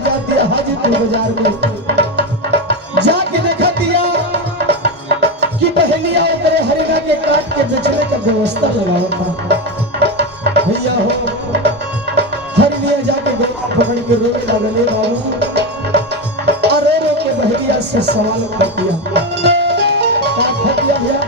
बाजार में जाके देखा दिया कि पहलिया उतरे हरिना के काट के बेचने का व्यवस्था लगाया था। भैया हो हरिनिया जाके गोवा पकड़ के रोके लगने बाबू और रो के बहलिया से सवाल कर दिया भैया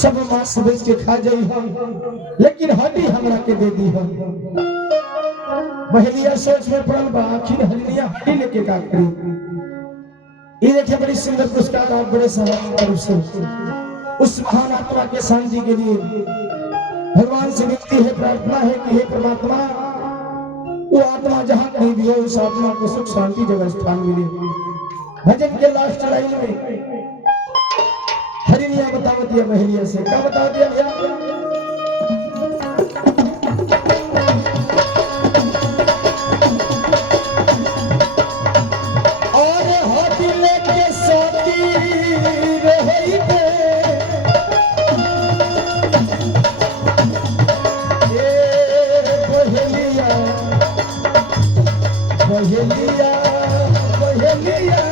सब मांस बेच के खा जाई हो लेकिन हड्डी हमरा के दे दी हो। बहलिया सोच में पड़ल बा आखिर हरिया हड्डी लेके का करी। ये देखिए बड़ी सुंदर पुरस्कार आप बड़े समाज से उस महान आत्मा के शांति के लिए भगवान से विनती है प्रार्थना है कि हे परमात्मा वो आत्मा जहां कहीं भी हो उस आत्मा को सुख शांति जगह स्थान मिले। भजन के लास्ट लाइन में हरिनिया बताओ दिया बहलिया से क्या बता दिया भैया और हाथी लेके सोती रही पे ये बहलिया बहलिया बहलिया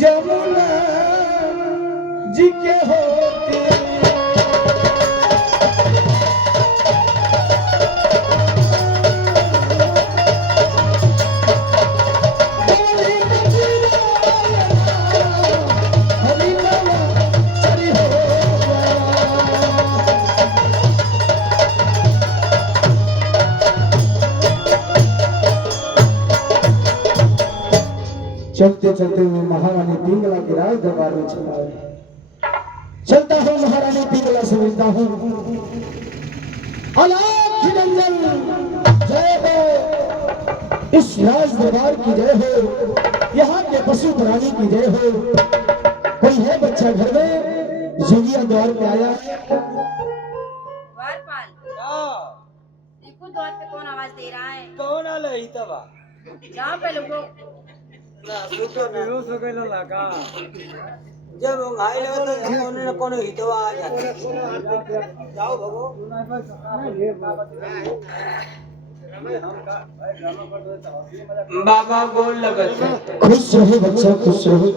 जमुना जी के होती चलते चलते हुए महारानी पिंगला के राज दरबार में चला चलता हूँ महारानी पिंगला से मिलता हूँ अलाप निरंजन जय हो इस राज दरबार की जय हो यहाँ के पशु प्राणी की जय हो। कोई है बच्चा घर में जुगिया द्वार पे आया द्वारपाल देखो द्वार पे कौन आवाज दे रहा है। कौन आले ही तबा जहाँ पे लोगों तो बेहोश हो गए लगा जब घायल हो तो कौन न कौन हितवा आ जाता जाओ भगो बाबा बोल लगत खुश रहो बच्चा खुश रहो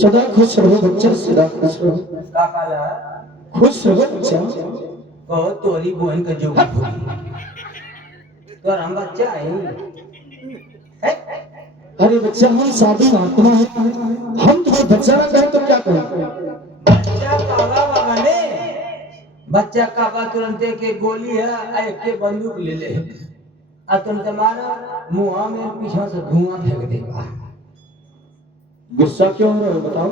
सदा खुश रहो बच्चा सदा खुश रहो का काला खुश रहो बच्चा बहुत तोरी बहन का जो तो हम बच्चा है अरे बच्चा हम साधु महात्मा हैं, हम तुम्हें बच्चा ना कहें तो क्या कहें? बच्चा काबा बाबा ने बच्चा काबा तुरंत के गोली है आ एक के बंदूक ले ले आ तुरंत मारा मुंह में पीछे से धुआं फेंक देगा। गुस्सा क्यों हो रहा है बताओ?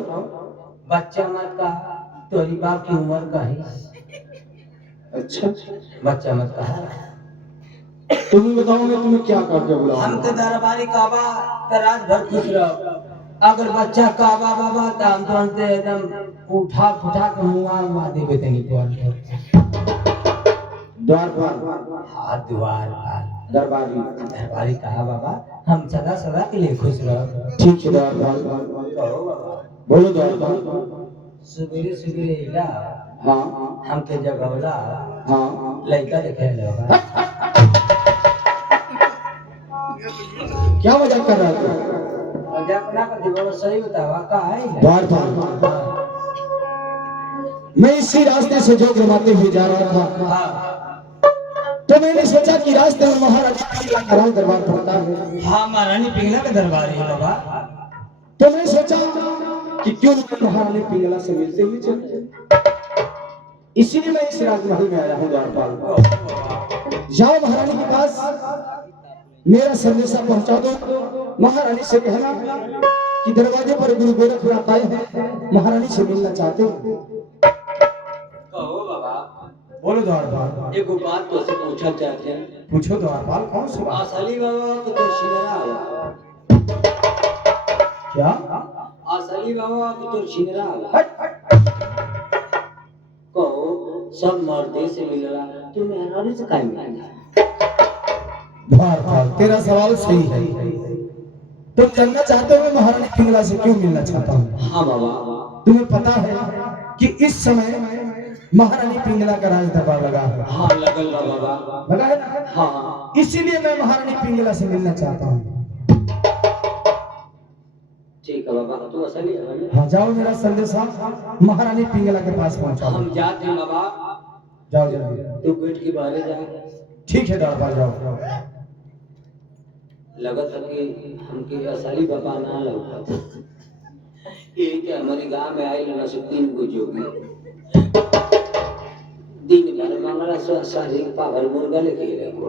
बच्चा मत का तोरी बाप की उम्र का है। अच्छा बच्चा मत का तुम बताओ मैं तुम्हें क्या करके बुलाऊं? हमके दरबारी काबा त रात भर खुश रहो। अगर बच्चा काबा बाबा त हम तुरंत एकदम उठा फुटा के मुंह देवे तनी को द्वारपाल हाथ द्वार पाल दरबारी दरबारी कहा बाबा हम सदा सदा के लिए खुश रहो। ठीक है द्वारपाल कहो बाबा बोलो द्वारपाल। सुबेरे सुबेरे इला हाँ हमके जगवला हाँ लड़का देखे लोगा। क्या मजाक कर रहा था? मजाक ना कर बाबा सही बतावा का है द्वारपाल मैं इसी रास्ते से जो जमाते हुए जा रहा था हाँ तो मैंने सोचा कि रास्ते में महाराजा पिंगला का राज दरबार पड़ता है। हाँ महारानी पिंगला का दरबार है बाबा। तो मैं सोचा कि क्यों न महारानी पिंगला से मिलते हुए चले, इसीलिए मैं इस राजमहल में आया हूँ। द्वारपाल जाओ महारानी के पास मेरा संदेशा पहुंचा दो। महारानी से कहना कि दरवाजे पर गुरु गोरखनाथ आए हैं, महारानी से मिलना चाहते हैं। कहो बाबा बोलो द्वारपाल। एक बात तो से पूछना चाहते हैं। पूछो द्वारपाल कौन सी बात? असली बाबा को तो छिनरा आया। क्या? असली बाबा को तो छिनरा आया। हट कहो सब मर्दे से मिलला तुम मेहरानी से काहे मिलना? द्वारपाल तेरा सवाल सही है। तुम जानना चाहते हो महारानी पिंगला से क्यों मिलना चाहता हूँ? हाँ बाबा। तुम्हें पता है कि इस समय महारानी पिंगला का राज दरबार लगा है। हाँ लगल बा बाबा। लगा है ना? हाँ इसीलिए मैं महारानी पिंगला से मिलना चाहता हूँ। ठीक है बाबा तू असली है। हाँ जाओ मेरा संदेशा महारानी पिंगला के पास पहुंचाओ। हम जाते हैं बाबा। जाओ जल्दी। तू गेट के बाहर जा। ठीक है द्वारपाल जाओ। लगत है कि हमके असली बाबा ना लगता। ये कि हमारे गांव में आए ना से 3 गो जोगी दिन भर मंगला शारीरिक पावर मुर्गा लेके रखो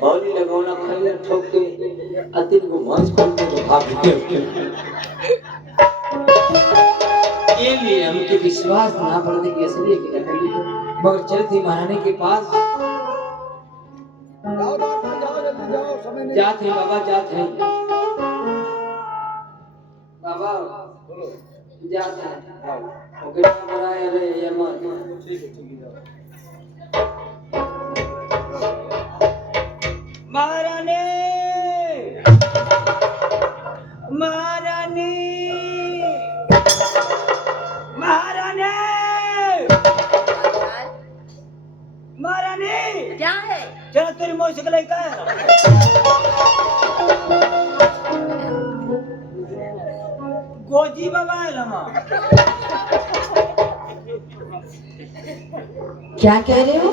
बॉडी लगावना खैले ठोक के आ 3 गो भैंस खोल के तो भाग गए। ये लिए हमके विश्वास ना पड़ने की असली की नकली मगर चली थी महारानी के पास। जाओ जल्दी जाओ समय नहीं। जाते हैं बाबा जाते हैं बाबा जाते हैं। ओके बनाए रे ये मत। ठीक है जाओ। महारानी महारानी महारानी महारानी क्या है? चलो तेरी मौसी का लड़का है। गोजी बाबा है लमा। क्या कह रहे हो?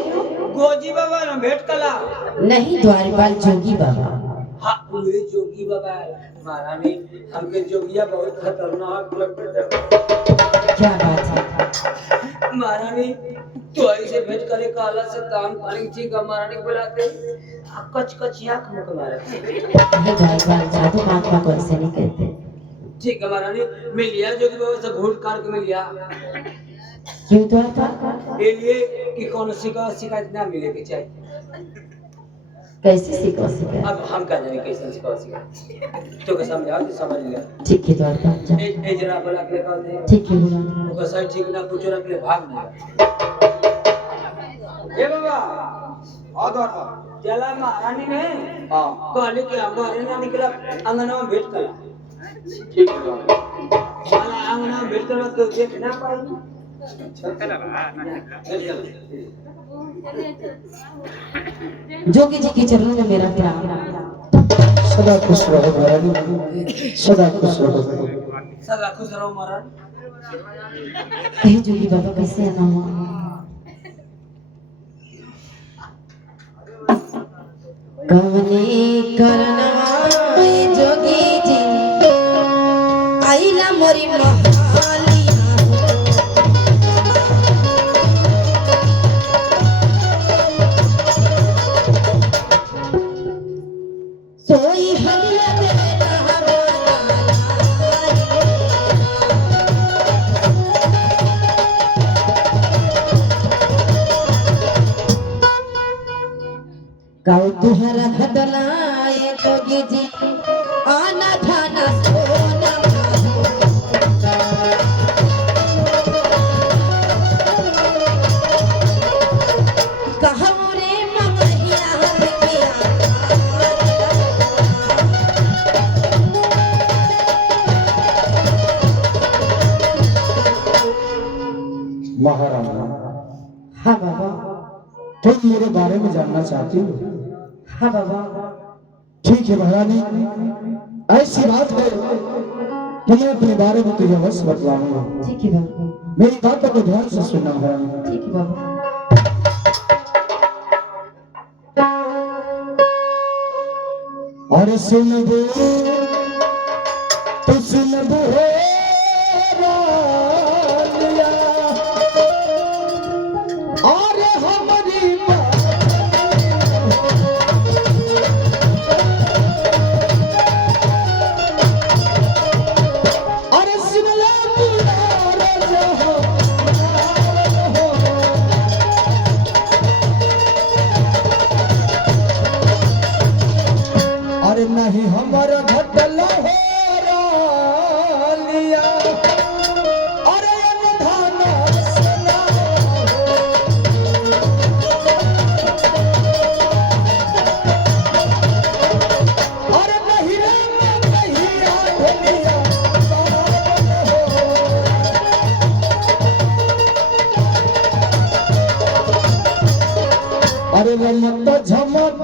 गोजी बाबा ना भेंट कला। नहीं द्वारपाल जोगी बाबा। हाँ ये जोगी बाबा है। महारानी हमके जोगिया बहुत खतरनाक लगते हैं। क्या बात है? महारानी तो ऐसे भेंट करे काला से काम करे ठीक है। महारानी बुलाते कच कच आंख मुख मारे। नहीं द्वारपाल साधु महात्मा को ऐसे नहीं कहते। ठीक है महारानी मिल लिया जोगी बाबा से घूट काट के मिल लिया। क्यों द्वारपाल? ये लिए कि कौन शिकायत ना मिले के चाहिए। कैसे सीखो सीखा? अब हम क्या जाने कैसे शिकायत तो के समझाओ तो समझ लिया। ठीक है द्वारपाल जाओ। ए जरा बोला के कहते हैं ठीक है बुरा। ओका सही ठीक ना कुछ रख ले भाग ना। ए बाबा आ द्वारपाल। चला महारानी ने हाँ कहले कि हम घरे ना निकला अंगना में भेंट कला। ठीक है द्वारपाल। वाला अंगना में भेंट कला तो देख ना पाई। जोगी जी के चरणों में मेरा प्रणाम। सदा खुश रहो महारानी, सदा खुश रहो। सदा खुश रहो महाराज। कहे जोगी बाबा कैसे आना हुआ? कवने करनवा सोई हलिया मेरा गाँव तुहरा घटनाए जोगी जी आना थाना सोना कहूँ रे ममैया बिटिया महारानी, हाँ बाबा, तुम मेरे बारे में जानना चाहती हो? हाँ बाबा, ठीक है महारानी, ऐसी बात है तो मैं अपने बारे में तुझे अवश्य बतलाऊंगा। ठीक है बाबा, मेरी बातों को ध्यान से सुनना महारानी। ठीक है बाबा। और सुन बो तो सुन बो रानिया, और हमारी और सुन ला पुराना जहां अरे नहीं हमारा घटला हो रानिया, अरे अनधाना सुना अरे नहीं रे नहीं आठनिया पावन हो। अरे रमत झमत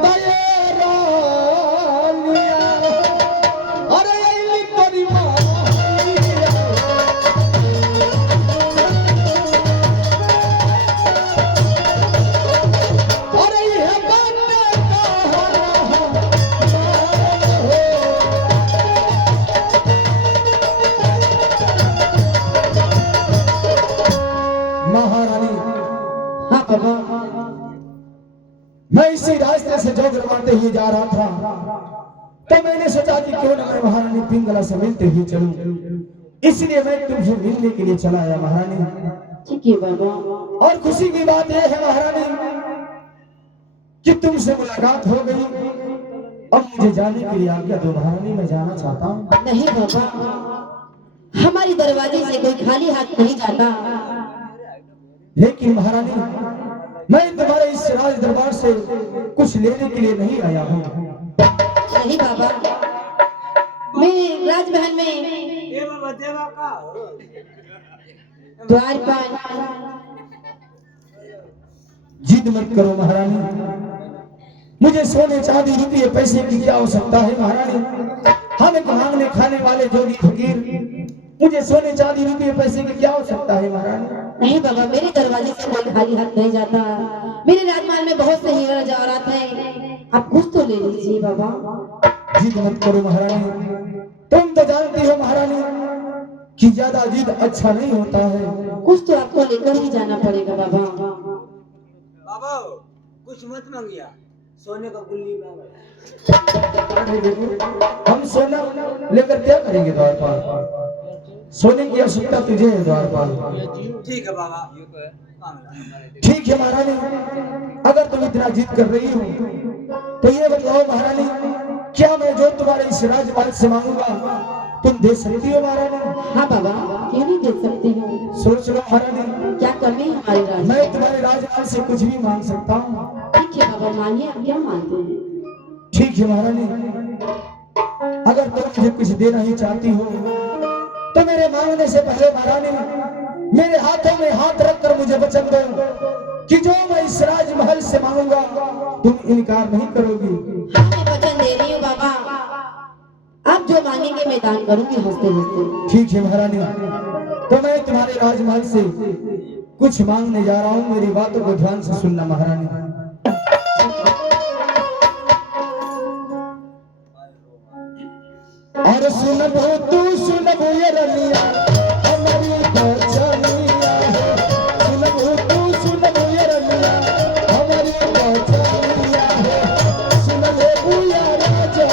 अरे ऐली तोरी माहिया, अरे ये बात महारानी। हाँ बाबा, मैं इसी रास्ते से जोग रवाते हुए जा रहा था तो मैंने सोचा कि क्यों न मैं महारानी पिंगला से मिलते हुए चलूं, इसलिए मैं तुमसे मिलने के लिए चला आया महारानी। ठीक है बाबा। और खुशी की बात यह है महारानी कि तुमसे मुलाकात हो गई। अब मुझे जाने के लिए आज्ञा दो महारानी, मैं जाना चाहता हूँ। नहीं बाबा, हमारी दरवाजे से कोई खाली हाथ नहीं जाता। लेकिन महारानी, मैं तुम्हारे इस राज दरबार से कुछ लेने के लिए नहीं आया हूँ। नहीं बाबा, मैं राजमहल में द्वार पर जिद मत करो महारानी, मुझे सोने चांदी रुपये पैसे की क्या आवश्यकता है महारानी। हम एक मांगने खाने वाले जोगी फकीर, मुझे सोने चांदी रुपये पैसे की क्या आवश्यकता है महारानी। नहीं बाबा, मेरे दरवाजे से कोई खाली हाथ नहीं जाता। मेरे राजमहल में बहुत से हीरा जवाहरात हैं, आप कुछ तो ले लीजिए बाबा। जिद मत करो महारानी, तुम तो जानती हो महारानी कि ज्यादा जिद अच्छा नहीं होता है। कुछ तो आपको लेकर ही जाना पड़ेगा बाबा। बाबा कुछ मत मांगिया, सोने का गुल्ली मांग। हम सोना लेकर क्या करेंगे द्वारपाल? सोने की आवश्यकता तुझे है द्वारपाल। ठीक है बाबा, ठीक है महारानी, अगर तुम इतना जिद कर रही हो तो ये बताओ महारानी, क्या मैं जो तुम्हारे इस राजमहल से मांगूंगा तुम दे सकती हो महारानी? हाँ बाबा, क्यों नहीं दे सकती हूँ। सोच लो महारानी, क्या कमी है हमारे राज? मैं तुम्हारे राजमहल से कुछ भी मांग सकता हूँ। ठीक है बाबा, मानिए, आप क्या मानते हैं? ठीक है महारानी, अगर तुम मुझे कुछ देना ही चाहती हो तो मेरे मांगने से पहले महारानी मेरे हाथों में हाथ रखकर मुझे वचन दो कि जो मैं इस राजमहल से मांगूंगा तुम इनकार नहीं करोगी। हाँ, मैं वचन दे रही हूँ बाबा, आप जो मांगेंगे मैं दान करूंगी हंसते हंसते। ठीक है महारानी, तो मैं तुम्हारे राजमहल से कुछ मांगने जा रहा हूँ, मेरी बातों को ध्यान से सुनना महारानी। और सुनबो तू सुनबो ये रनिया हमारी बचनिया है, सुनबो तू सुनबो ये रनिया हमारी बचनिया है, सुन ले बुया राजा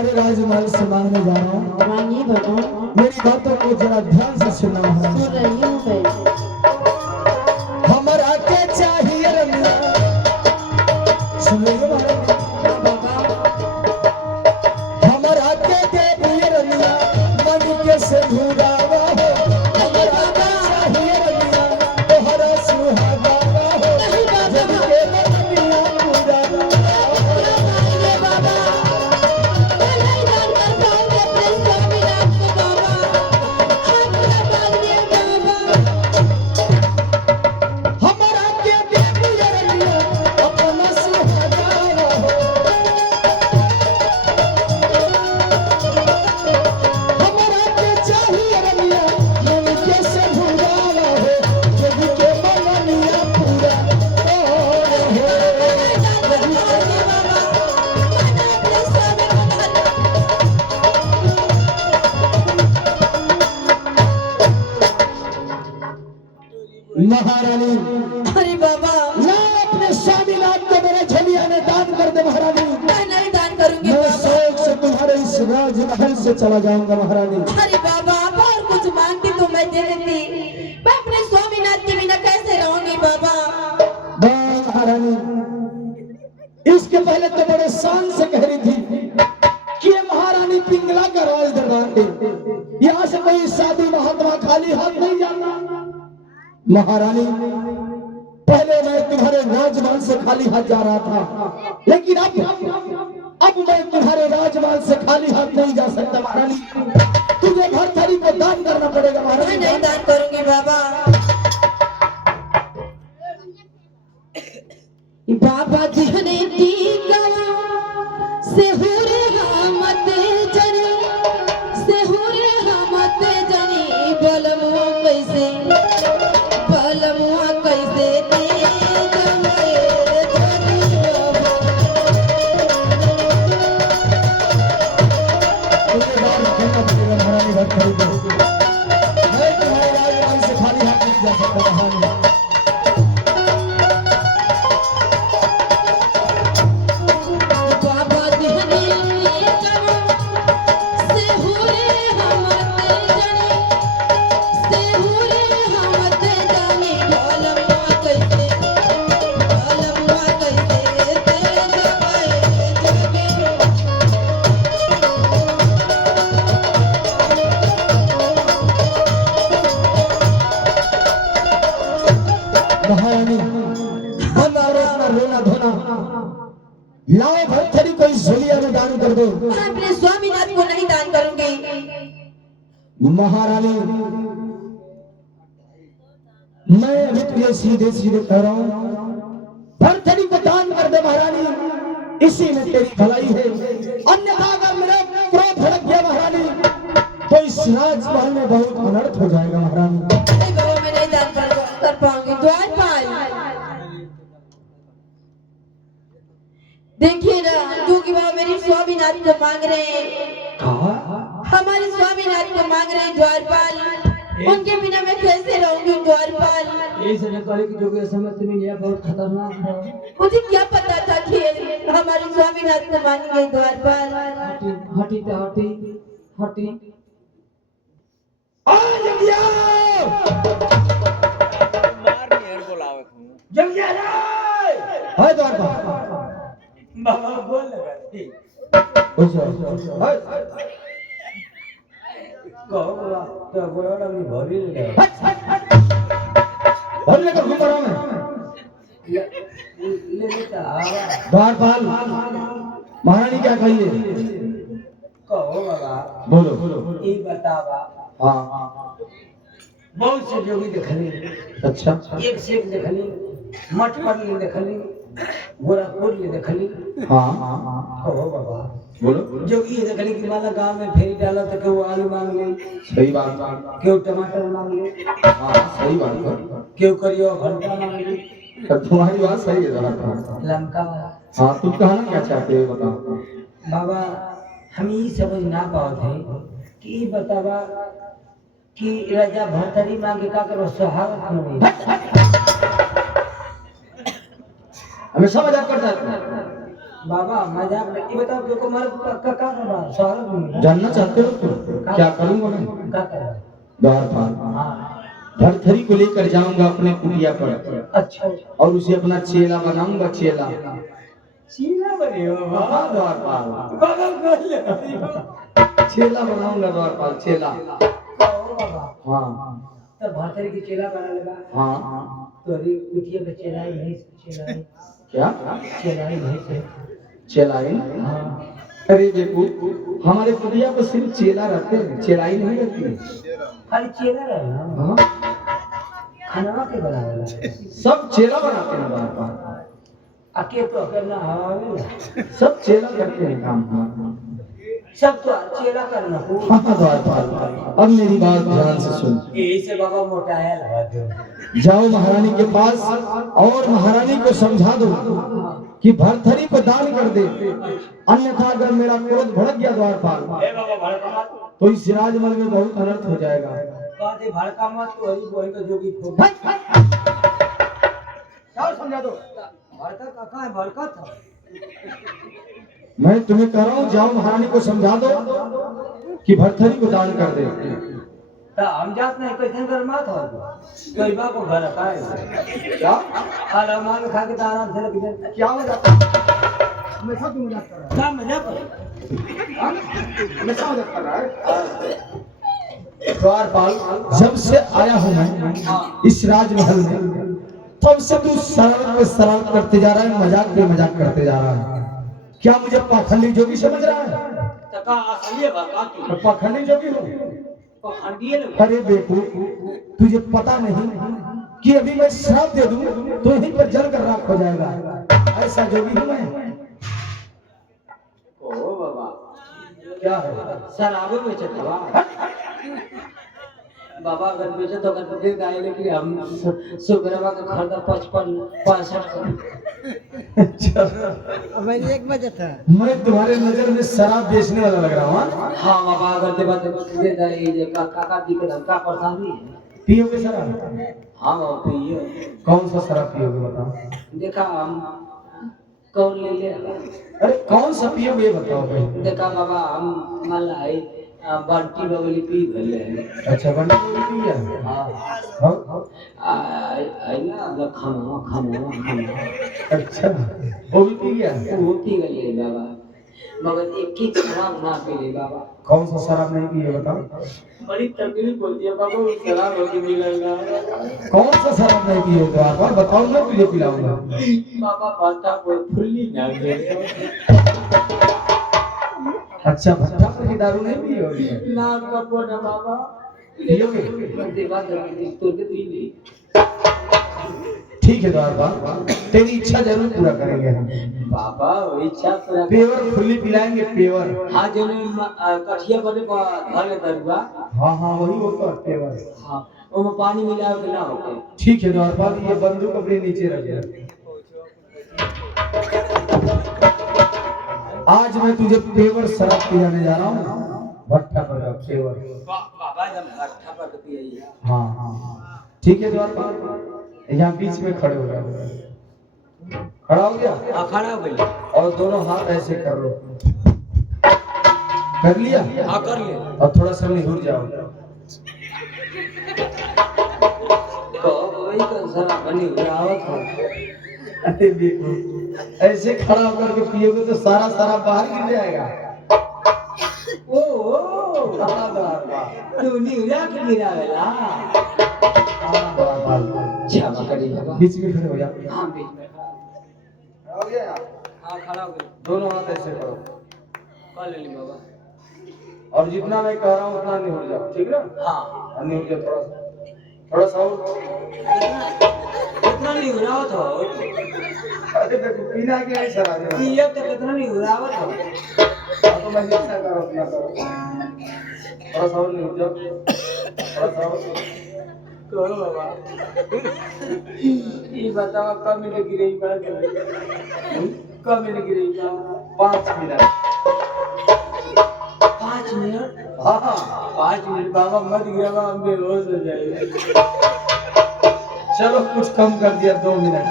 तुम्हारे राजमहल से मांगने जा रहा हूँ। मांगिए बाबा। मेरी बातों को जरा ध्यान से सुनना है। सुन रही हूँ मैं। हमरा के चाहिए रमिया, सुन रही हो बाबा हमरा के देवी रमिया, मन के से भूरावा हो। हमरा के चाहिए रमिया, तोहरा सुहागा हो। जब के रमिया पूरा पूरा मांगिए बाबा। मैं नहीं दान कर पाऊंगी अपने स्वामीनाथ को बाबा। आप पूरा मांगिए बाबा। हमरा के देवी रमिया, अपना सुहागा हो। हमरा के चाहिए रमिया, मन के से भूरावा हो। जब के मनमिया पूरा हो। मैं दान कर पाऊंगी बाबा। मैंने अपने स्वामी को दान महारानी अरे बाबा ना अपने स्वामीनाथ को मेरे झलिया में दान कर दे महारानी। मैं नहीं दान करूंगी मैं बाबा। शौक से तुम्हारे इस राजमहल से चला जाऊंगा महारानी। अरे बाबा आप और कुछ मांगती तो मैं दे देती। मैं अपने स्वामीनाथ के बिना कैसे रहूंगी बाबा। वाह महारानी, इसके पहले तो बड़े शान से कह रही थी कि ये महारानी पिंगला का राज दरबार है, यहाँ से कोई साधु महात्मा खाली हाथ नहीं जाना। महारानी पहले मैं तुम्हारे राजमहल से खाली हाथ जा रहा था, लेकिन अब मैं तुम्हारे राजमहल से खाली हाथ नहीं जा सकता महारानी। तुझे भरथरी को दान करना पड़ेगा मैं महारानी। नहीं दान करूंगी बाबा। बाबा जी ने टीका से हुरे हमत जनी, से हुरे हमत जनी। बलमुआ कैसे दे जमाए जनी बाबा। तुझे दान करना पड़ेगा महारानी भरथरी को। मैं तुम्हारे राजमहल से खाली हाथ नहीं जा सकता महारानी। बाबा जी ने टीका से हुरे हमत जनी, से हुरे हमत जनी। बलमुआ कैसे दे जमाए जनी। महारानी बंद करो अपना रोना धोना, लाओ भरथरी को इस झोलिया में दान कर दो। मैं अपने स्वामीनाथ को नहीं दान करूंगी। महारानी मैं अभी तुझे सीधे सीधे कह रहा हूँ, भरथरी को दान कर दे महारानी, इसी में तेरी भलाई है। अन्यथा अगर मेरा क्रोध भड़क गया महारानी, तो इस राजमहल में बहुत अनर्थ हो जाएगा महारानी। नहीं बाबा मैं नहीं दान कर पाऊंगी। द्वारपाल देखिए ना, क्योंकि बाबा मेरी स्वामीनाथ को मांग रहे हैं। हमारे स्वामीनाथ को मांग रहे हैं द्वारपाल। उनके बिना मैं कैसे रहूंगी द्वारपाल। यही से मैं कहले कि जो के समय तुम्हें यह बहुत खतरनाक है। मुझे क्या पता था कि हमारे स्वामीनाथ को मांगेंगे द्वारपाल। हटी तो हटी हटी। आ जगिया जगिया रे हाय द्वारपाल बाबा बोल लगा थी। हाय कहो बाबा तो बोला नहीं भरी ले और लेकर घूम रहा हूं ले लेता आवा। द्वारपाल महारानी क्या कहिए? कहो बाबा बोलो। ये बतावा। हाँ बहुत से जोगी देखली, अच्छा एक से एक देखली, मठ पर ले देखली, गोरखपुर ले देखली। हाँ कहो बाबा बोलो। जोगी ये देखली कि माला गांव में फेरी डाला तो केहू आलू मांग ले, सही बात। केहू टमाटर मांग ले, हाँ सही बात है। केहू करियो भंटा मांग ले, तब तुम्हारी बात सही है जरा। लंका वाला। हाँ तुम कहना क्या चाहते हो बताओ। बाबा हम ये समझ ना पाते हैं कि बतावा कि राजा भरतरी मांगे का करो सहारा नहीं। हमेशा मजाक करता है। बाबा मजाक नहीं बताओ देखो मर्द का करना शहर में जानना चाहते हो तुम क्या करूंगा मैं? क्या करना द्वारपाल भरथरी को लेकर जाऊंगा अपने कुटिया पर अच्छा और उसे अपना चेला बनाऊंगा। चेला चीला बने हो हाँ द्वारपाल, बाबा बोल चेला बनाऊंगा द्वारपाल, चेला। बाबा हाँ तो भातरी की चेला बना लेगा हाँ तो अभी कुटिया पे चेला ही नहीं चेला ही क्या चेला ही नहीं से चेलाई? हाँ अरे देखो हमारे कुटिया पर सिर्फ चेला रहते हैं, चेलाई नहीं रहती। खाली चेला रहना हाँ खाना के बना वाला सब चेला बनाते हैं द्वारपाल, अके तो करना हवा सब चेला करते हैं काम। हाँ सब तो चेला करना हो हाँ द्वारपाल, अब मेरी बात ध्यान से सुन। यही से बाबा मोटाया लगा दो जाओ महारानी के पास और महारानी को समझा दो कि भरथरी को दान कर दे, अन्यथा अगर मेरा क्रोध भड़क गया द्वारपाल ए बाबा भड़का मत तो इस राजमहल में बहुत अनर्थ हो जाएगा। कहते भड़का मत तो हरी बोल का जोगी ठोक क्या समझा दो? भड़का कहाँ है भड़का था मैं तुम्हें कह रहा हूँ जाओ महारानी को समझा दो कि भरथरी को दान कर दे। तो हम जात नहीं कैसे कर मत हो कोई बाप को घर का है क्या आराम खा के आराम से रख दे क्या मजाक? हमेशा तुम मजाक कर रहा क्या मजा कर है, हमेशा मजाक कर रहा है। द्वारपाल जब से आया हूँ मैं इस राजमहल में तब से तू सरल पे सरल करते जा रहा है, मजाक पे मजाक करते जा रहा है। क्या मुझे पाखंडी जोगी समझ रहा है? तका असली है भड़का मैं पाखंडी जोगी हूँ? तो खंडिए ले अरे बेटू तुझे पता नहीं कि अभी मैं श्राप दे दूं तो यहीं पर जल कर राख हो जाएगा, ऐसा जोगी हूँ मैं। ओ बाबा क्या है? शराब बेचे था बाबा अगर बेचे तो अगर दे गाय लेकिन हम सुबह का खर्चा 55-65 अच्छा मैंने 1 बजे था मैं तुम्हारे नजर में शराब बेचने वाला लग रहा हूँ? हाँ बाबा अगर दे दे काका दिक्कत हमका परेशानी है पियोगे शराब? हाँ बाबा पिए कौन सा शराब पियोगे बताओ? देखा हम कौन ले ले अरे कौन सा पियोगे ये बताओ पहले। देखा बाबा हम मलाई बंटी बबली पी गए हैं अच्छा बंटी पी गया? हाँ आई ना खाना अच्छा वो भी पी गया? वो पी गए बाबा मगर एक ही शराब ना पी ले बाबा कौन सा शराब नहीं पिए बताओ? बड़ी तकलीफ होती है बाबा वो शराब होती मिलेगा कौन सा शराब नहीं पिए तो आप बताओ, मैं तुझे पिलाऊंगा। बाबा भट्टा पर फुल्ली ना गए अच्छा भट्टा पर की दारू नहीं पियोगे? ना कपो ना बाबा पियोगे? बंदे बात तो पी ले ठीक है द्वारपाल तेरी इच्छा जरूर पूरा करेंगे हम। बाबा वो इच्छा पूरा पेवर खुली पिलाएंगे पेवर। हाँ जो कठिया बने घर दरुआ हाँ हाँ वही होता है पेवर। हाँ वो पानी मिला के ना होते ठीक है द्वारपाल ये बंदूक अपने नीचे रख दे। आज मैं तुझे पेवर शराब पिलाने जा रहा हूँ, भट्टा पर का पेवर। बाबा जब भट्टा पर पिए हाँ हाँ ठीक है द्वारपाल यहाँ बीच में खड़े हो जाओ। खड़ा हो गया? खड़ा हो गई और दोनों हाथ ऐसे कर लो। कर लिया? हाँ कर ले और थोड़ा सा निहुर जाओ। तो वही तो शराब बनी आवत है अरे देखो ऐसे खड़ा होकर के पियोगे तो सारा शराब बाहर गिर जाएगा। ओ तू नीला के गिरावेला क्षमा करिए बाबा बीच में खड़े हो जाओ। हाँ बीच में हो गया? हाँ खड़ा हो गए दोनों हाथ ऐसे करो कर ले बाबा और जितना मैं कह रहा हूँ उतना निहुर जाओ, ठीक ना? हाँ और निहुर जाओ थोड़ा सा और। कितना नहीं उड़ावत हो अरे देखो पीना क्या है शराब? ये तो कितना नहीं उड़ावत हो तो मैं जितना करो उतना करो। थोड़ा सा और निहुर जाओ, थोड़ा सा और। करो बाबा ये बताओ कब मिले गिरेगी बात कब मिले गिरेगी 5 मिनट। 5 मिनट हाँ 5 मिनट बाबा मत गिरा हम बेहोश हो जाएंगे चलो कुछ कम कर दिया 2 मिनट।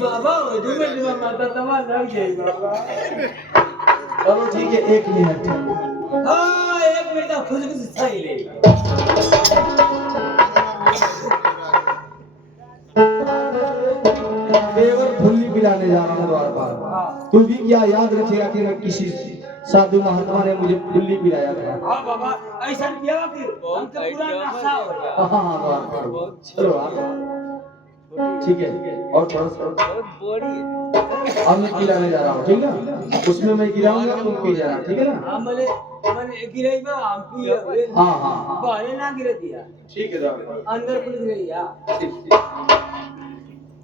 बाबा दो मिनट में माता तमा लग जाए बाबा। चलो ठीक है 1 मिनट। हाँ 1 मिनट का खुद से सही ले। देवर फुल्ली पिलाने जा रहा हूँ द्वार पर। तू भी क्या याद रखेगा कि मैं किसी साधु महात्मा ने मुझे फुल्ली पिलाया था। हाँ बाबा ऐसा किया कि हमका पूरा नशा हो गया। हाँ द्वार पर चलो ठीक है। और थोड़ा सा अब मैं पिलाने जा रहा हूँ, ठीक है? उसमें मैं गिराऊंगा, तुम पी जाना, ठीक है ना? हाँ मैंने गिरे में हम पी। हाँ बाहर ना गिरे दिया। ठीक है अंदर खुल गई यार। ठीक।